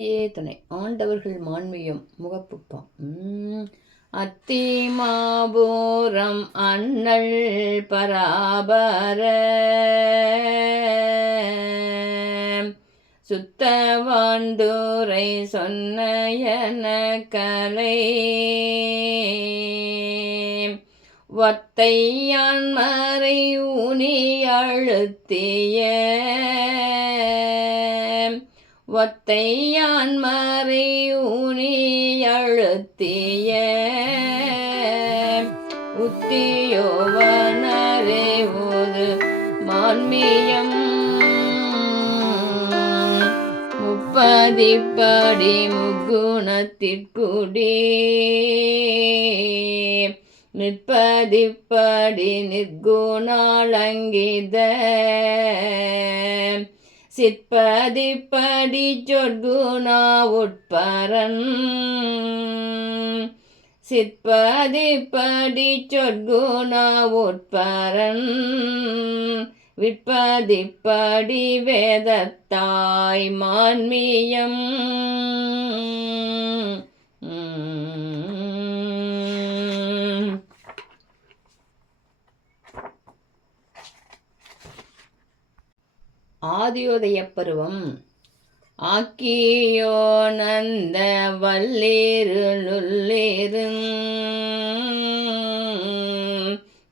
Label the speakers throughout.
Speaker 1: ஏ துணை. ஆண்டவர்கள் மான்மியம் முகப்புப்பம். அத்திமாபூரம் அண்ணல் பராபர. சுத்தவாண்டூரை சொன்ன கலை ஒத்தையான் மறை ஊனி அழுத்திய ஒத்தையான் மறை அழுத்திய உத்தியோவனரே ஓது மான்மியம் முப்பதிப்படி முக்குணத்திற்குடி. நிற்பதிப்படி நிற்குணாளங்கித சிற்பதிப்படி சொற்குணா உட்பரன். சிற்பதிப்படி சொற்குணா உட்பரன். விற்பதிப்படி வேதத்தாய் மான்மியம். ஆதியோதய பருவம் ஆக்கியோ நந்த வல்லேரு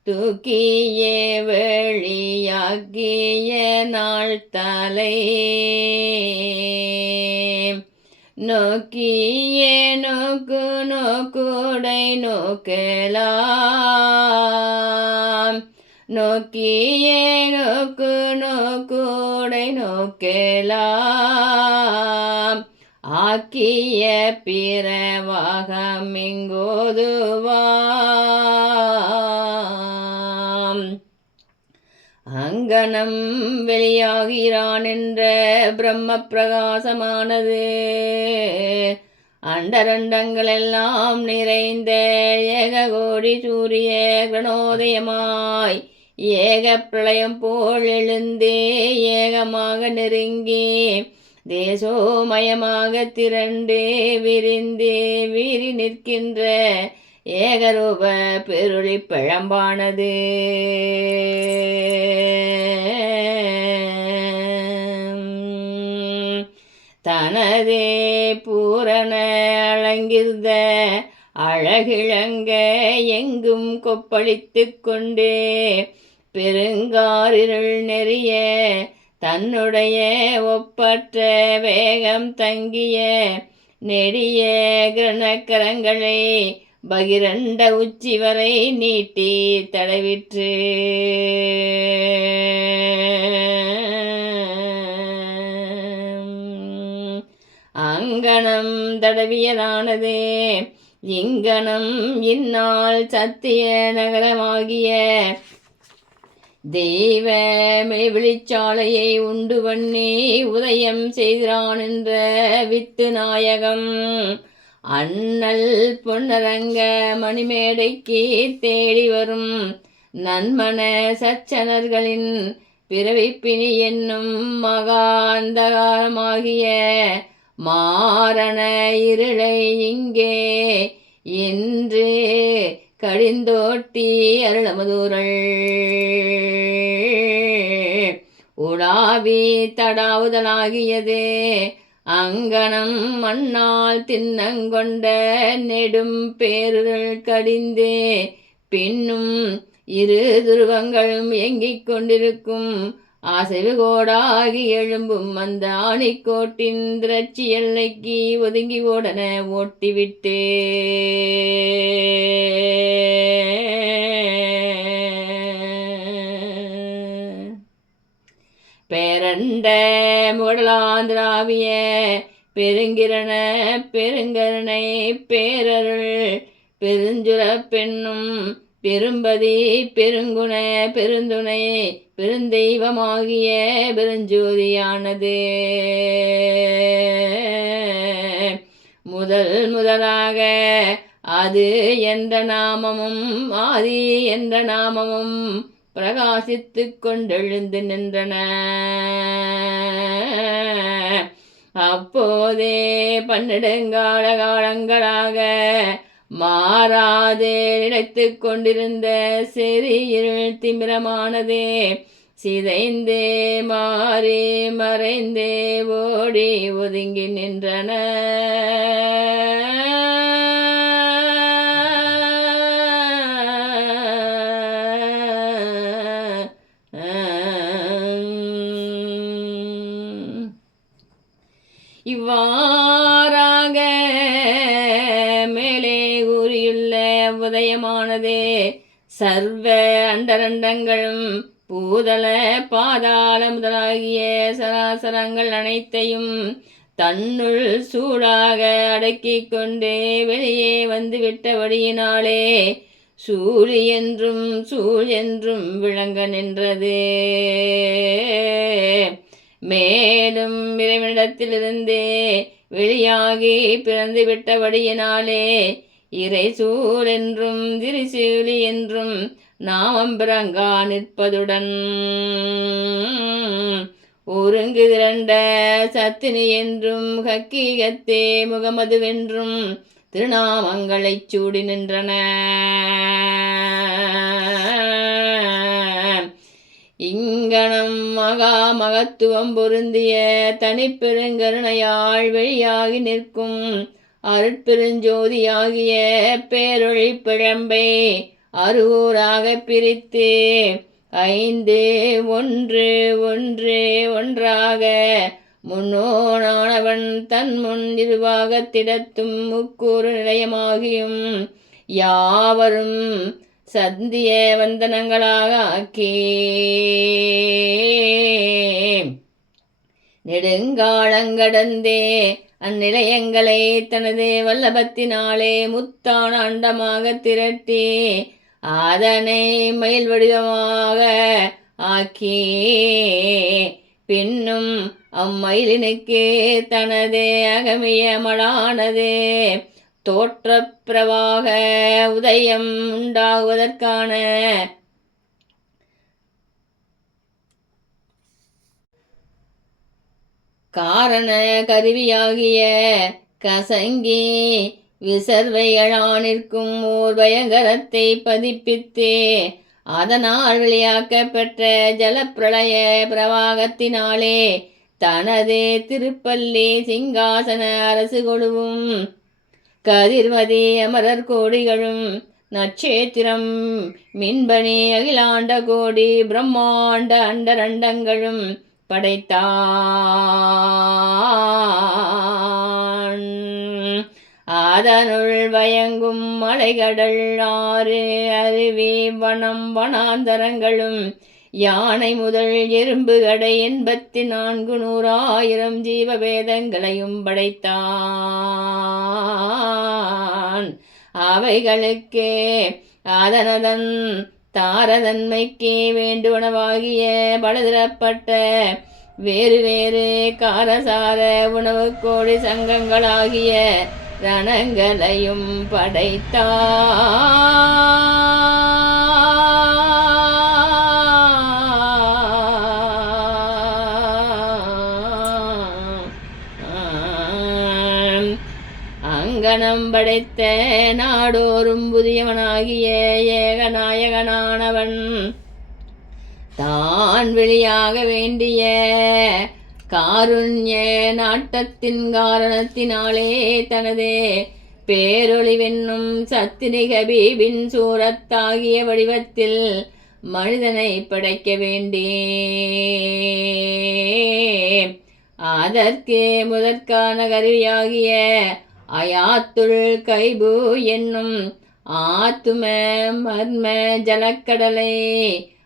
Speaker 1: தூக்கியே வெளியாக்கிய நாள் தலை நோக்கியே நோக்கு நோக்குடை நோக்கலா. நோக்கியே நோக்கு நோக்குடை நோக்கலாம். ஆக்கிய பிறவாகம் இங்கோதுவாம். அங்கனம் வெளியாகிறான் என்ற பிரம்ம பிரகாசமானது அண்டரண்டங்கள் எல்லாம் நிறைந்த ஏககோடி சூரிய கணோதயமாய் ஏக பிரளயம் போல் எழுந்தே ஏகமாக நெருங்கி தேசோமயமாக திரண்டே விரிந்தே விரி நிற்கின்ற ஏகரூப பெருளி பழம்பானது. தனதே பூரண அழங்கிருந்த அழகிழங்க எங்கும் கொப்பளித்து கொண்டே பெருங்காரிருள் நெறிய தன்னுடைய ஒப்பற்ற வேகம் தங்கிய நெடிய கிரணக்கரங்களை பகிரண்ட உச்சி வரை நீட்டி தடவிற்று. அங்கனம் தடவியலானது இங்கனம் இந்நாள் சத்திய நகரமாகிய தெய்வ வெளிச்சாலையை உண்டு பண்ணி உதயம் செய்கிறான் என்ற வித்து நாயகம். அண்ணல் பொன்னரங்க மணிமேடைக்கு தேடி வரும் நன்மன சச்சனர்களின் பிறவிப்பினி என்னும் மகாந்தகாரமாகிய மாரண இருளை இங்கே இன்று கழிந்தோட்டி அருளமதூரள் உடாவி தடாவுதலாகியதே அங்கனம் மண்ணால் தின்னங்கொண்ட நெடும் பேருள் கடிந்தே பின்னும் இரு துருவங்களும் எங்கிக் கொண்டிருக்கும். அசைவு கோடாகி எழும்பும் அந்த ஆணிக்கோட்டின் திரட்சி எல்லைக்கு ஒதுங்கி ஓடன ஓட்டிவிட்டே. பேரண்ட முடலாந்திராவிய பெருங்கிரண பெருங்கருணை பேரருள் பெருஞ்சுர பெண்ணும் பெரும்பதி பெருங்குண பெருந்துணை பெருந்தெய்வமாகிய பெருஞ்சோதியானது. முதல் முதலாக அது எந்த நாமமும் ஆதி எந்த நாமமும் பிரகாசித்துக் கொண்டெழுந்து நின்றன. அப்போதே பன்னெடுங்கால காலங்களாக மாறாதே நினைத்து கொண்டிருந்த சிறியிருள் திமிரமானதே சிதைந்தே மாறி மறைந்தே ஓடி ஒதுங்கி நின்றன. சராசரங்கள் அனைத்தையும் தன்னுள் சூடாக அடக்கிக் கொண்டு வெளியே வந்து விட்டபடியினாலே சூழி என்றும் சூழ் என்றும் விளங்க நின்றது. மேலும் இறைவனிடத்திலிருந்தே வெளியாகி பிறந்து விட்டபடியினாலே இறை சூழ் என்றும் திரிசூலி என்றும் நாமம் பிறங்கா நிற்பதுடன். ஒருங்கு திரண்ட சத்தினி என்றும் ஹக்கீகத்தே முகமதுவென்றும் திருநாமங்களைச் சூடி நின்றன. இங்கனம் மகா மகத்துவம் பொருந்திய தனிப்பெருங்கருணையாள் வெளியாகி நிற்கும் அருட்பெருஞ்சோதியாகிய பேரொழி பிழம்பை அருவூராக பிரித்து ஐந்து ஒன்று ஒன்று ஒன்றாக முன்னோனானவன் தன் முன் நிர்வாகத்திடத்தும் முக்கூறு நிலையமாகியும் யாவரும் சந்திய வந்தனங்களாக ஆக்கி. நெடுங்காலங்கடந்தே அந்நிலையங்களை தனது வல்லபத்தினாலே முத்தான அண்டமாக திரட்டி அதனை மயில் வடிவமாக ஆக்கி பின்னும் அம்மயிலினுக்கு தனது அகமிய மடானது. தோற்றப்பிரவாக உதயம் உண்டாகுவதற்கான காரண கருவியாகிய கசங்கி விசர்வையழானிற்கும் ஓர் பயங்கரத்தை பதிப்பித்தே. அதனால் வெளியாக்கப்பெற்ற ஜலப்பிரளய பிரவாகத்தினாலே தனது திருப்பள்ளி சிங்காசன அரசு கொழுவும். கதிர்வதி அமரர் கோடிகளும் நட்சேத்திரம் மின்பணி அகிலாண்ட கோடி பிரம்மாண்ட அண்டரண்டங்களும் படைத்தான் அதனுள் வயங்கும் மலைகடல் ஆறு அருவி வனம் வனாந்தரங்களும் யானை முதல் எறும்பு கடை எண்பத்தி நான்கு நூறாயிரம் ஜீவவேதங்களையும் படைத்தான். அவைகளுக்கே அதனதன் தாரதன்மைக்கு வேண்டுவனவாகிய பலதரப்பட்ட வேறு வேறு காரசார உணவு கோடி சங்கங்களாகிய ரணங்களையும் படைத்தான் அங்கனம் படைத்த நாடோறும் புதியவனாகிய ஏகநாயகனானவன் தான் வெளியாக வேண்டிய காருண்ய நாட்டத்தின் காரணத்தினாலே தனதே பேரொழிவென்னும் சத்திரிக பீபின் சூரத்தாகிய வடிவத்தில் மனிதனை படைக்க வேண்டே. அதற்கே முதற்கான கருவியாகிய அயாத்துள் கைபு என்னும் ஆத்தும மர்ம ஜலக்கடலை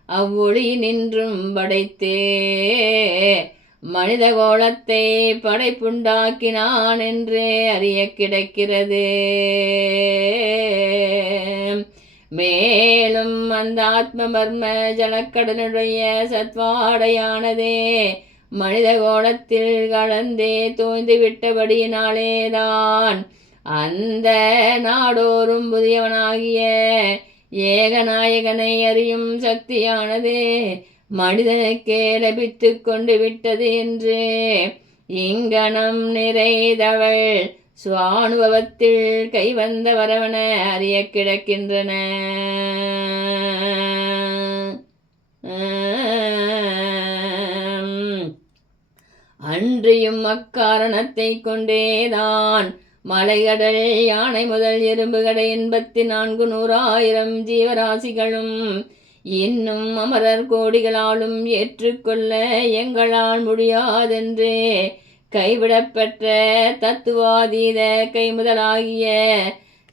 Speaker 1: அவ்வொளி நின்றும் படைத்தே. மனித கோலத்தை படைப்புண்டாக்கினான் என்று அறிய கிடைக்கிறது. மேலும் அந்த ஆத்ம மர்ம ஜலக்கடனுடைய சத்வாடையானதே மனித கோலத்தில் கலந்தே தோய்ந்து விட்டபடியினாலேதான் அந்த நாடோறும் புதியவனாகிய ஏகநாயகனை அறியும் சக்தியானதே. மனிதனுக்கே லபித்து கொண்டு விட்டது என்று. இங்கனம் நிறைதவள் சுவானுபவத்தில் கைவந்த வரவன அறிய கிடக்கின்றன. அன்றியும் அக்காரணத்தை கொண்டேதான் மலைகடல் யானை முதல் எறும்புகடை எண்பத்தி நான்கு நூறாயிரம் ஜீவராசிகளும் இன்னும் அமரர் கோடிகளாலும் ஏற்றுக்கொள்ள எங்களால் முடியாதென்றே கைவிடப்பெற்ற தத்துவாதீத கைமுதலாகிய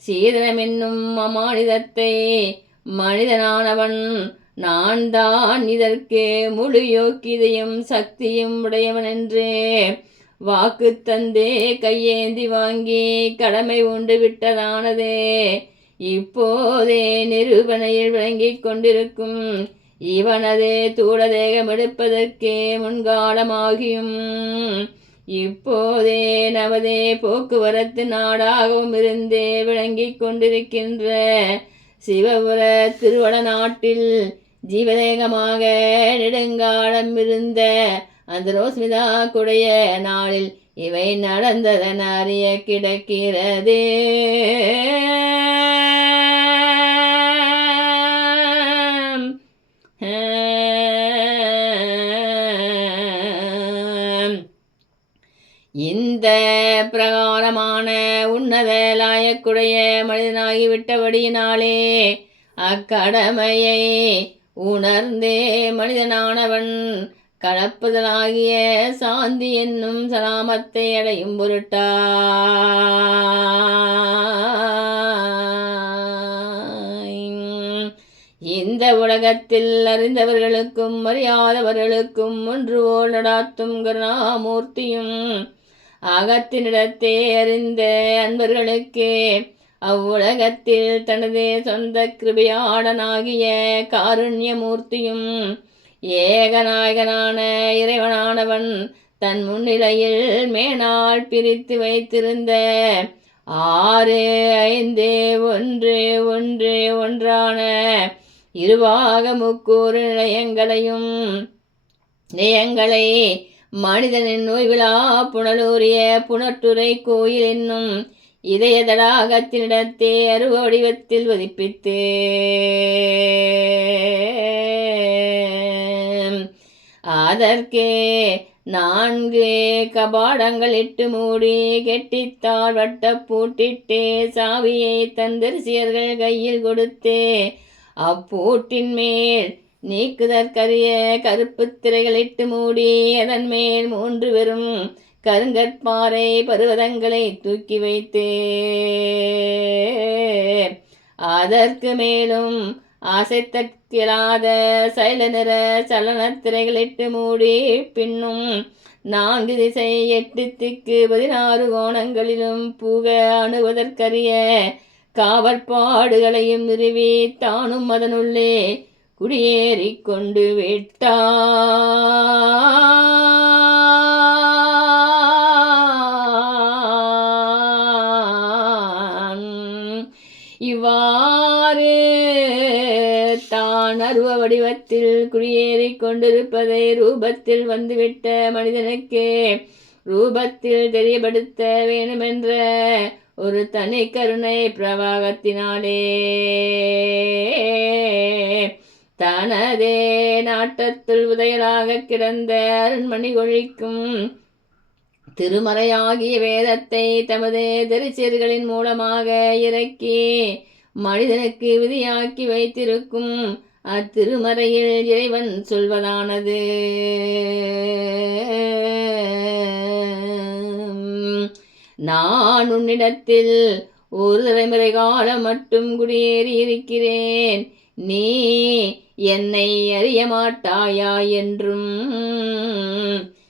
Speaker 1: சீதனம் என்னும் அமானிதத்தை மனிதனானவன் நான் தான் இதற்கு முழு யோக்கியதையும் சக்தியும் உடையவன் என்றே வாக்கு தந்தே கையேந்தி வாங்கி கடமை உண்டு விட்டதானதே இப்போதே நிரூபணையில் விளங்கிக் கொண்டிருக்கும். இவனது தூளதேகம் எடுப்பதற்கே முன்காலமாகியும். இப்போதே நமதே போக்குவரத்து நாடாகவும் இருந்தே விளங்கிக் கொண்டிருக்கின்ற சிவபுர திருவட நாட்டில் ஜீவதேகமாக நெடுங்காலம் இருந்த அந்த ரோஸ்மிதா குடைய நாளில் இவை நடந்ததன அறிய கிடக்கிறதே. லாயக்குடைய மனிதனாகி விட்டபடியினாலே அக்கடமையை உணர்ந்தே மனிதனானவன் கலப்புதலாகிய சாந்தி என்னும் சலாமத்தை அடையும் பொருட்டா. இந்த உலகத்தில் அறிந்தவர்களுக்கும் அறியாதவர்களுக்கும் ஒன்று போல் நடாத்தும் கருணாமூர்த்தியும் ஆகத்தினிடத்தே அறிந்த அன்பர்களுக்கே அவ்வுலகத்தில் தனது சொந்த கிருபையாடனாகிய காருண்யமூர்த்தியும் ஏகநாயகனான இறைவனானவன் தன் முன்னிலையில் மேனால் பிரித்து வைத்திருந்த ஆறு ஐந்து ஒன்று ஒன்று ஒன்றான இருவாக முக்கூறு நிலையங்களையும் நிலையங்களை மனிதனின் நோய்விழா புனலூரிய புனட்டுரை கோயில் என்னும் இதய தடாகத்தினிடத்தே அருவ வடிவத்தில் வதிப்பித்து அதற்கே நான்கு கபாடங்கள் இட்டு மூடி கெட்டித்தாள் வட்ட பூட்டிட்டே சாவியை தந்திரிசியர்கள் கையில் கொடுத்தே அப்பூட்டின் மேல் நீக்குதற்கரிய கருப்பு திரைகளிட்டு மூடி அதன் மேல் மூன்று வெறும் கருங்கற்பாறை பருவதங்களை தூக்கி வைத்தே. அதற்கு மேலும் ஆசைத்தற்கிலாத சைல நிற சலனத்திரைகளிட்டு மூடி பின்னும் நான்கு திசை எட்டு திக்கு பதினாறு கோணங்களிலும் புக அணுவதற்கரிய காவற்பாடுகளையும் நிறுவி தானும் அதனுள்ளே குடியேறி கொண்டு விட்டான் இவ்வாறு தான் அருவ வடிவத்தில் குடியேறி கொண்டிருப்பதை ரூபத்தில் வந்துவிட்ட மனிதனுக்கு ரூபத்தில் தெரியப்படுத்த வேணுமென்ற ஒரு தனி கருணை பிரவாகத்தினாலே. தனதே நாட்டத்தில் உதயலாக கிடந்த அருண்மணி ஒழிக்கும் திருமறையாகிய வேதத்தை தமது திருச்சீர்களின் மூலமாக இறக்கி மனிதனுக்கு விதியாக்கி வைத்திருக்கும் அத்திருமறையில் இறைவன் சொல்வதானது. நான் உன்னிடத்தில் ஒரு தலைமுறை காலம் மட்டும் குடியேறி இருக்கிறேன் நீ என்னை அறிய மாட்டாயா என்றும்.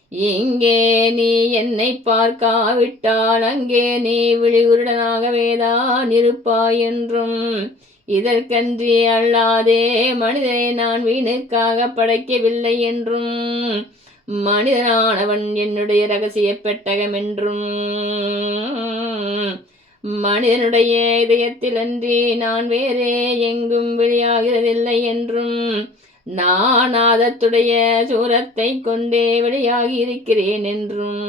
Speaker 1: இங்கே நீ என்னை பார்க்காவிட்டால் அங்கே நீ விழிகுருடனாகவேதான் இருப்பாய் என்றும். இதற்கன்றி அல்லாதே மனிதனை நான் வீணுக்காக படைக்கவில்லை என்றும். மனிதனானவன் என்னுடைய ரகசிய பெட்டகம் என்றும். மனிதனுடைய இதயத்தில் அன்றி நான் வேறே எங்கும் வெளியாகிறதில்லை என்றும் நானாதத்துடைய சூரத்தை கொண்டே வெளியாகி இருக்கிறேன் என்றும்.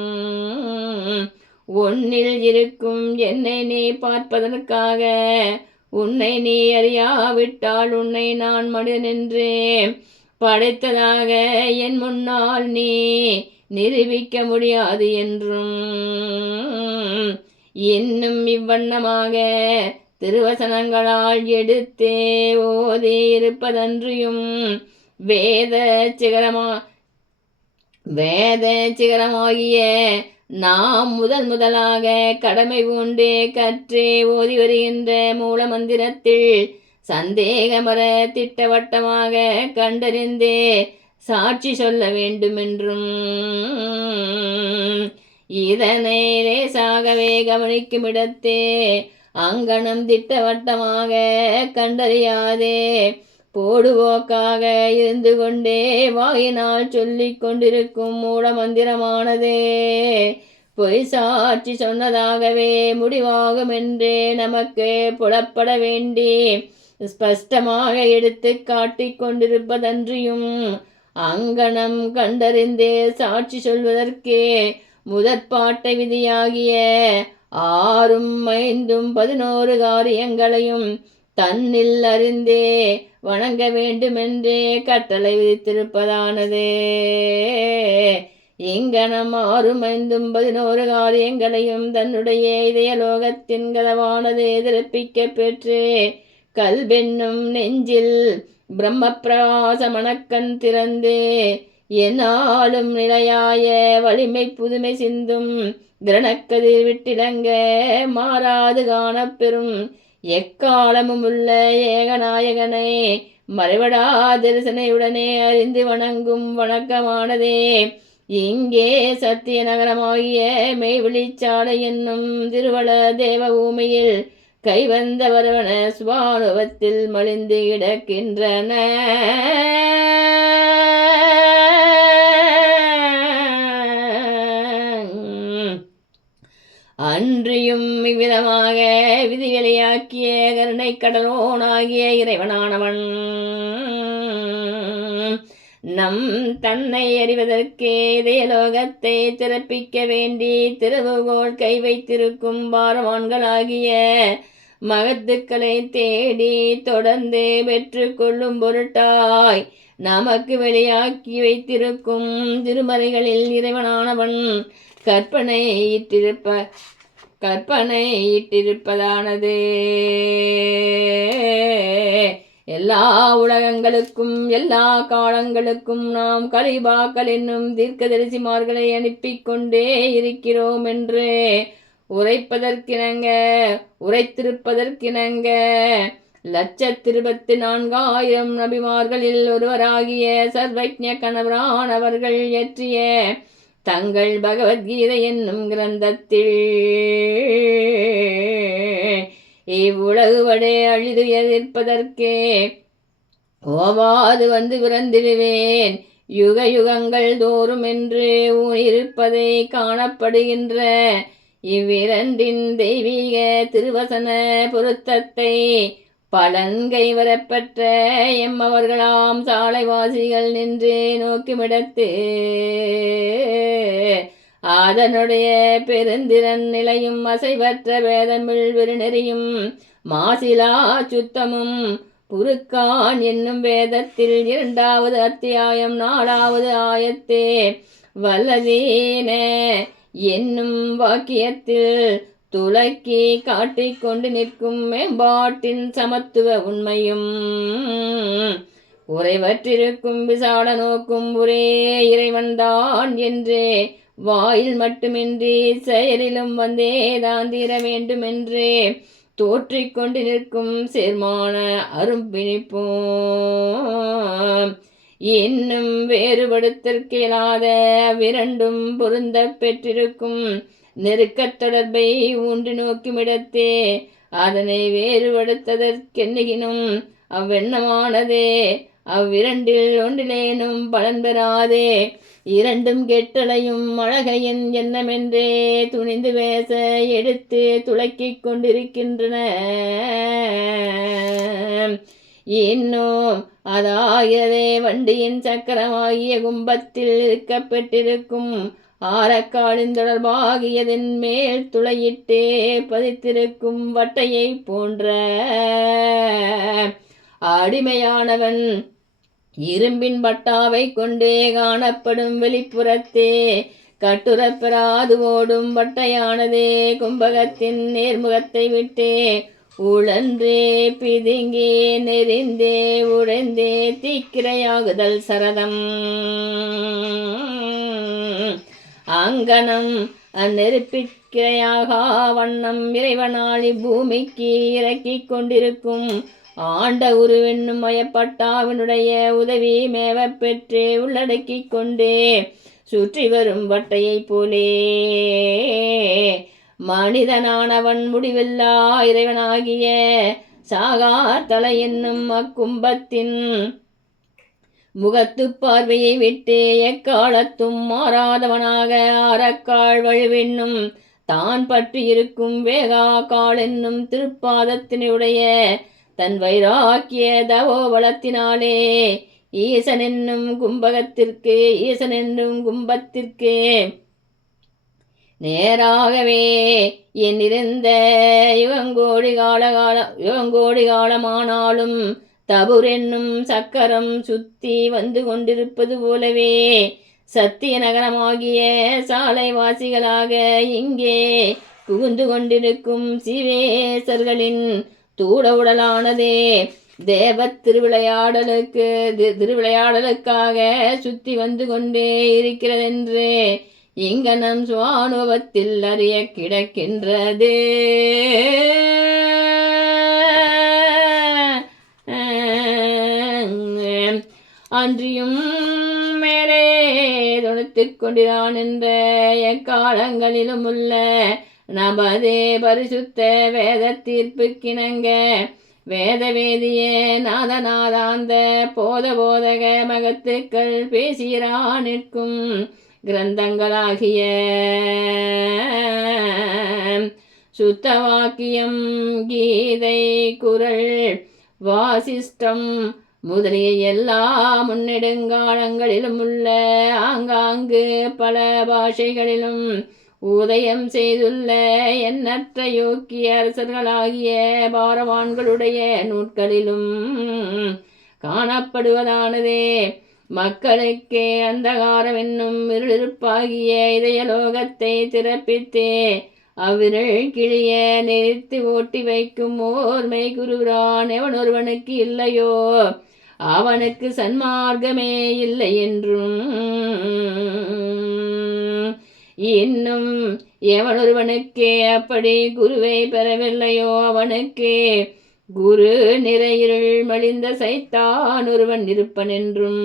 Speaker 1: உன்னில் இருக்கும் என்னை நீ பார்ப்பதற்காக உன்னை நீ அறியாவிட்டால் உன்னை நான் மனிதனென்றே படைத்ததாக என் முன்னால் நீ நிரூபிக்க முடியாது என்றும். இன்னும் இவ்வண்ணமாக திருவசனங்களால் எடுத்தே ஓதி இருப்பதன்றியும் வேத சிகரமா வேத சிகரமாகிய நாம் முதல் முதலாக கடமை உண்டே கற்றே ஓதி வருகின்ற மூல மந்திரத்தில் சந்தேகமர திட்டவட்டமாக கண்டறிந்தே சாட்சி சொல்ல வேண்டுமென்றும் இதனை லேசாகவே கவனிக்கும் இடத்தே அங்கனம் திட்டவட்டமாக கண்டறியாதே போடுவோக்காக இருந்து கொண்டே வாயினால் சொல்லிக் கொண்டிருக்கும் மூல மந்திரமானதே பொய் சாட்சி சொன்னதாகவே முடிவாகும் என்றே நமக்கு புலப்பட வேண்டி ஸ்பஷ்டமாக எடுத்து காட்டிக் கொண்டிருப்பதன்றியும் அங்கனம் கண்டறிந்தே சாட்சி சொல்வதற்கே முதற்பாட்டை விதியாகிய ஆறும் ஐந்தும் பதினோரு காரியங்களையும் தன்னில் அறிந்தே வணங்க வேண்டுமென்றே கட்டளை விதித்திருப்பதானதே. இங்கனம் ஆறும் ஐந்தும் பதினோரு காரியங்களையும் தன்னுடைய இதயலோகத்தின் கதவானது திருப்பிக்க பெற்று கல்வென்னும் நெஞ்சில் பிரம்ம மணக்கன் மணக்கண் திறந்து என்னாலும் நிலையாய வலிமை புதுமை சிந்தும் திரணக்கதிர் விட்டிலங்க மாறாது காணப்பெறும். எக்காலமும் உள்ள ஏகநாயகனை மறைவடா தரிசனையுடனே அறிந்து வணங்கும் வணக்கமானதே. இங்கே சத்திய நகரமாகிய மெய்விழிச்சாலை என்னும் திருவள தேவ பூமியில் கைவந்த வரவன சுவானுவத்தில் மலிந்து கிடக்கின்றன. அன்றியும் இவ்விதமாக விதிவிலையாக்கிய கருணை கடலோனாகிய இறைவனானவன். நம் தன்னை அறிவதற்கே இதயலோகத்தை திறப்பிக்க வேண்டி திருவுகோள் கை வைத்திருக்கும் பாரவான்களாகிய மகத்துக்களை தேடி தொடர்ந்து பெற்று கொள்ளும் பொருட்டாய் நமக்கு வெளியாக்கி வைத்திருக்கும் திருமறைகளில் இறைவனானவன். கற்பனை கற்பனையிட்டிருப்பதானது கற்பனை எல்லா உலகங்களுக்கும் எல்லா காலங்களுக்கும் நாம் கலிபாக்கள் என்னும் தீர்க்கதரிசிமார்களை அனுப்பி கொண்டே இருக்கிறோம் என்று உரைப்பதற்கிணங்க உரைத்திருப்பதற்கிணங்க. லட்சத்திருபத்தி நான்காயிரம் நபிமார்களில் ஒருவராகிய சர்வஜ கணவரான் அவர்கள் இயற்றிய தங்கள் பகவத்கீதை என்னும் கிரந்தத்தில். இவ்வுலகுவடே அழிது எதிர்ப்பதற்கே ஓவாது வந்து பிறந்திடுவேன். யுக யுகங்கள் தோறும் என்று இருப்பதை காணப்படுகின்ற இவ்விரண்டின் தெய்வீக திருவசன பொருத்தத்தை பலன்கை வரப்பெற்ற எம்மவர்களாம் சாலைவாசிகள் நின்று நோக்குமிடத்து. அதனுடைய பெருந்திறன் நிலையும் அசைவற்ற வேதமிழ் விருநெறியும் மாசிலா சுத்தமும் புருக்கான் என்னும் வேதத்தில் இரண்டாவது அத்தியாயம் நாலாவது ஆயத்தே. வல்லதீன என்னும் வாக்கியத்தில் துலக்கி காட்டிக் கொண்டு நிற்கும் மேம்பாட்டின் சமத்துவ உண்மையும். உறைவற்றிருக்கும் விசால நோக்கும் ஒரே இறைவன்தான் என்றே வாயில் மட்டுமின்றி செயலிலும் வந்தே தாந்திர வேண்டுமென்றே தோற்றிக் கொண்டு நிற்கும் சேர்மான அரும்பிணிப்போம் இன்னும் வேறுபடுத்தற்கியலாத விரண்டும் பொருந்த பெற்றிருக்கும் நெருக்கத் தொடர்பை ஊன்றி நோக்குமிடத்தே அதனை வேறுபடுத்ததற்கென்னுகினும் அவ்வெண்ணமானதே. அவ்விரண்டில் ஒன்றிலேனும் பலன் பெறாதே. இரண்டும் கெட்டலையும் அழகையின் எண்ணமென்றே துணிந்து பேச எடுத்து துளக்கிக் கொண்டிருக்கின்றன. இன்னும் அதாகிறதே வண்டியின் சக்கரமாகிய கும்பத்தில் இருக்கப்பட்டிருக்கும் ஆரக்காலின் தொடர்பாகியதன் மேல் துளையிட்டே பதித்திருக்கும் வட்டையை போன்ற அடிமையானவன் இரும்பின் பட்டாவை கொண்டே காணப்படும் வெளிப்புறத்தே கட்டுரப்பெறாது ஓடும் வட்டையானதே கும்பகத்தின் நேர்முகத்தை விட்டே உழன்றே பிதுங்கே நெறிந்தே உடைந்தே தீக்கிரையாகுதல் சரதம். அங்கனம் அந்நெருப்பிற்கிரையாக வண்ணம் இறைவனால் இப்பூமிக்கு இறக்கிக் கொண்டிருக்கும் ஆண்ட உருவென்னும் மயப்பட்டாவினுடைய உதவி மேவ பெற்றே உள்ளடக்கிக் கொண்டே சுற்றி வரும் வட்டையைப் போலே. மனிதனானவன் முடிவில்லா இறைவனாகிய சாகா தலை என்னும் அக்கும்பத்தின் முகத்து பார்வையை விட்டு எக்காலத்தும் மாறாதவனாக அறக்காள் வழுவென்னும் தான் பற்றி இருக்கும் வேகா கால் என்னும் திருப்பாதத்தினுடைய தன் வைராக்கிய தவோபலத்தினாலே ஈசன் என்னும் கும்பகத்திற்கு ஈசன் என்னும் கும்பத்திற்கு. நேராகவே என்னிருந்த யுகங்கோடி கால கால யுகங்கோடி காலமானாலும் தபுர் என்னும் சக்கரம் சுத்தி வந்து கொண்டிருப்பது போலவே சத்திய நகரமாகிய சாலைவாசிகளாக இங்கே புகுந்து கொண்டிருக்கும் சிவேசர்களின் தூட உடலானதே தேவத் திருவிளையாடலுக்கு திருவிளையாடலுக்காக சுத்தி வந்து கொண்டே இருக்கிறதென்று இங்கனம் சுவானுபத்தில் அறிய கிடக்கின்றது. அன்றியும் மேலே துணித்துக் கொண்டிரான் என்ற எக்காலங்களிலும் உள்ள நமது பரிசுத்த வேத தீர்ப்புக்கிணங்க வேத வேதிய நாதநாதாந்த போத போதக மகத்துக்கள் பேசுகிறான் நிற்கும் கிரந்தங்களாகிய சுத்த வாக்கியம் கீதை குரல் வாசிஷ்டம் முதலிய எல்லா முன்னெடுங்காலங்களிலும் உள்ள ஆங்காங்கு பல பாஷைகளிலும் உதயம் செய்துள்ள எண்ணற்ற யோக்கிய அரசர்களாகிய பாரவான்களுடைய நூட்களிலும் காணப்படுவதானதே. மக்களுக்கே அந்தகாரம் என்னும் இருளிருப்பாகிய இதயலோகத்தை திறப்பித்தே அவ்விரள் கிளிய நிறுத்தி ஓட்டி வைக்கும் ஓர்மை குருரான் எவனொருவனுக்கு இல்லையோ? அவனுக்கு சன்மார்க்கமே இல்லை என்றும். இன்னும் எவனொருவனுக்கே அப்படி குருவை பெறவில்லையோ அவனுக்கு குரு நிறையிருள் மலிந்த சைத்தான் ஒருவன் இருப்பன் என்றும்.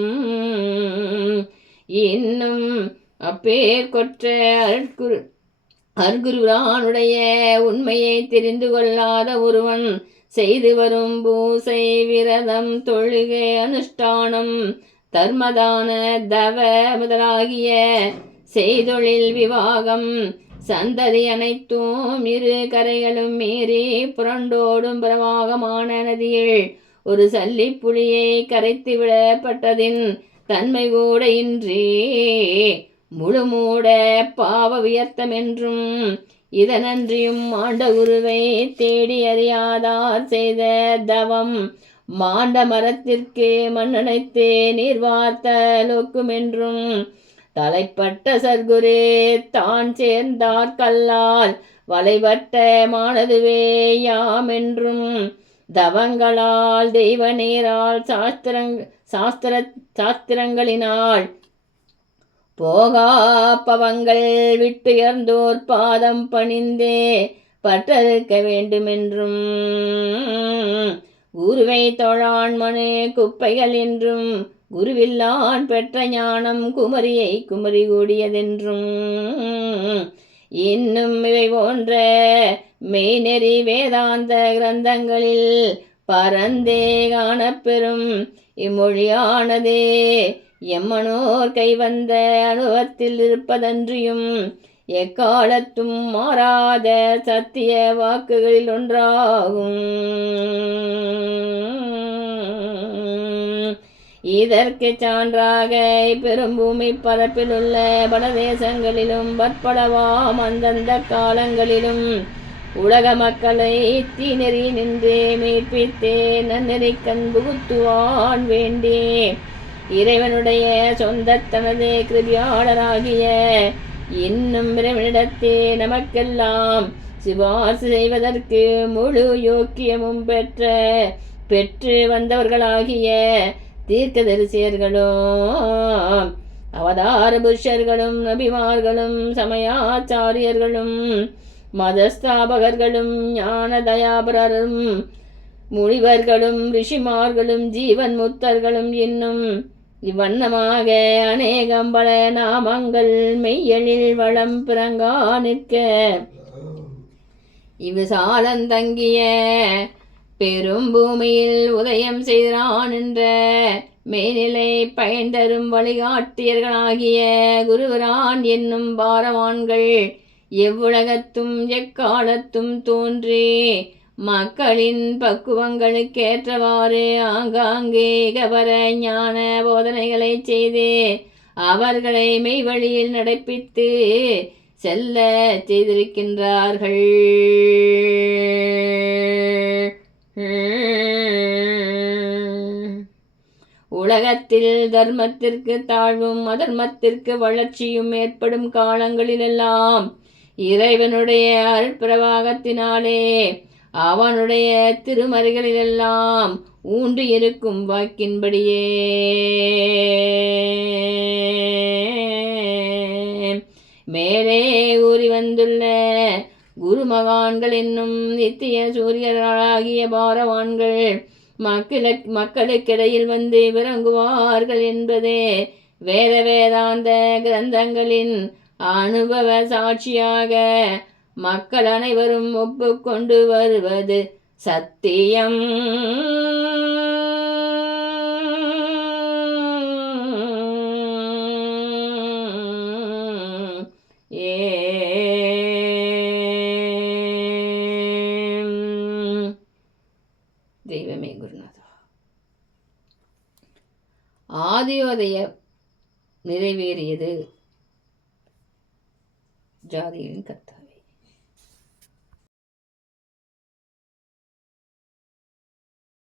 Speaker 1: இன்னும் அப்பேர் கொற்ற அருட்குரு அருகுருவானுடைய உண்மையை தெரிந்து கொள்ளாத ஒருவன் செய்து வரும் பூசை விரதம் தொழுகை அனுஷ்டானம். தர்மதான தவ முதலாகிய செய்தொழில் விவாகம். சந்ததி அனைத்தும் இரு கரைகளும் மீறி புரண்டோடும் பிரவாகமான நதியில் ஒரு சல்லிப்புலியை கரைத்து விடப்பட்டதின் தன்மை கூட இன்றி முழுமூட பாவ வியர்த்தமென்றும் இதனன்றியும் ஆண்ட குருவை தேடி அறியாதார் செய்த தவம். மாண்ட மரத்திற்கு மண்ணனைத்தே நீர் லோக்குமென்றும். என்றும் தலைப்பட்ட சர்க்குரு தான் சேர்ந்தார் கல்லால். வலைவட்ட மானதுவே யாம் என்றும் தவங்களால் தெய்வ நீரால் சாஸ்திரங் சாஸ்திர சாஸ்திரங்களினால் போகா பவங்கள் விட்டுயர்ந்தோர் பாதம் பணிந்தே பற்றறுக்க வேண்டுமென்றும். குருவை தொழான் மனு குப்பைகள் என்றும் குருவில்லான் பெற்ற ஞானம் குமரியை குமரி கூடியதென்றும். இன்னும் இவை போன்ற மெய்நெறி வேதாந்த கிரந்தங்களில் பரந்தே காணப்பெறும் இம்மொழியானதே. எம்மனோர் கைவந்த அனுபவத்தில் இருப்பதன்றியும் எக்காலத்தும் மாறாத சத்திய வாக்குகளில் ஒன்றாகும். இதற்கு சான்றாக பெரும்பூமி பரப்பில் உள்ள வடதேசங்களிலும் பற்படவாம் அந்தந்த காலங்களிலும் உலக மக்களை தீநெறி நின்று மீட்பித்தே நன்னெறி கண் புகுத்துவான் வேண்டே. இறைவனுடைய சொந்த தனது கிருபியாளராகிய இன்னும் இறைவனிடத்தே நமக்கெல்லாம் சிபார்சு செய்வதற்கு முழு யோக்கியமும் பெற்ற பெற்று வந்தவர்களாகிய தீர்க்கதரிசியர்களும் அவதார புருஷர்களும் நபிமார்களும் சமயாச்சாரியர்களும் மதஸ்தாபகர்களும் ஞான தயாபரரும் முனிவர்களும் ரிஷிமார்களும் ஜீவன் முத்தர்களும் இன்னும் இவ்வண்ணமாக அநேகம் பல நாமங்கள் மெய்யலில் வளம் பிறங்கா நிற்க. இவ்விசாலந்தங்கிய பெரும் பூமியில் உதயம் செய்கிறான் என்ற மேநிலை பயன்தரும் வழிகாட்டியர்களாகிய குருவரான் என்னும் பாரவான்கள் எவ்வுலகத்தும் எக்காலத்தும் தோன்றி மக்களின் பக்குவங்களுக்கேற்றவாறு ஆங்காங்கே கபர ஞான போதனைகளை செய்து அவர்களை மெய்வழியில் நடப்பித்து செல்ல செய்திருக்கின்றார்கள். உலகத்தில் தர்மத்திற்கு தாழ்வும் அதர்மத்திற்கு வளர்ச்சியும் ஏற்படும் காலங்களிலெல்லாம் இறைவனுடைய அருட்பிரவாகத்தினாலே அவனுடைய திருமறைகளிலெல்லாம் ஊன்று இருக்கும் வாக்கின்படியே. மேலே ஊறி வந்துள்ள குருமகான்கள் என்னும் நித்திய சூரியர்களாகிய பாரவான்கள் மக்கள மக்களுக்கிடையில் வந்து விளங்குவார்கள் என்பதே வேத வேதாந்த கிரந்தங்களின் அனுபவ சாட்சியாக மக்கள் அனைவரும் ஒப்புக்கொண்டு வருவது சத்தியம் ஏம். தெய்வமே குருநாதா ஆதியோதய நிறைவேறியது ஜாதியின் கர்த்தா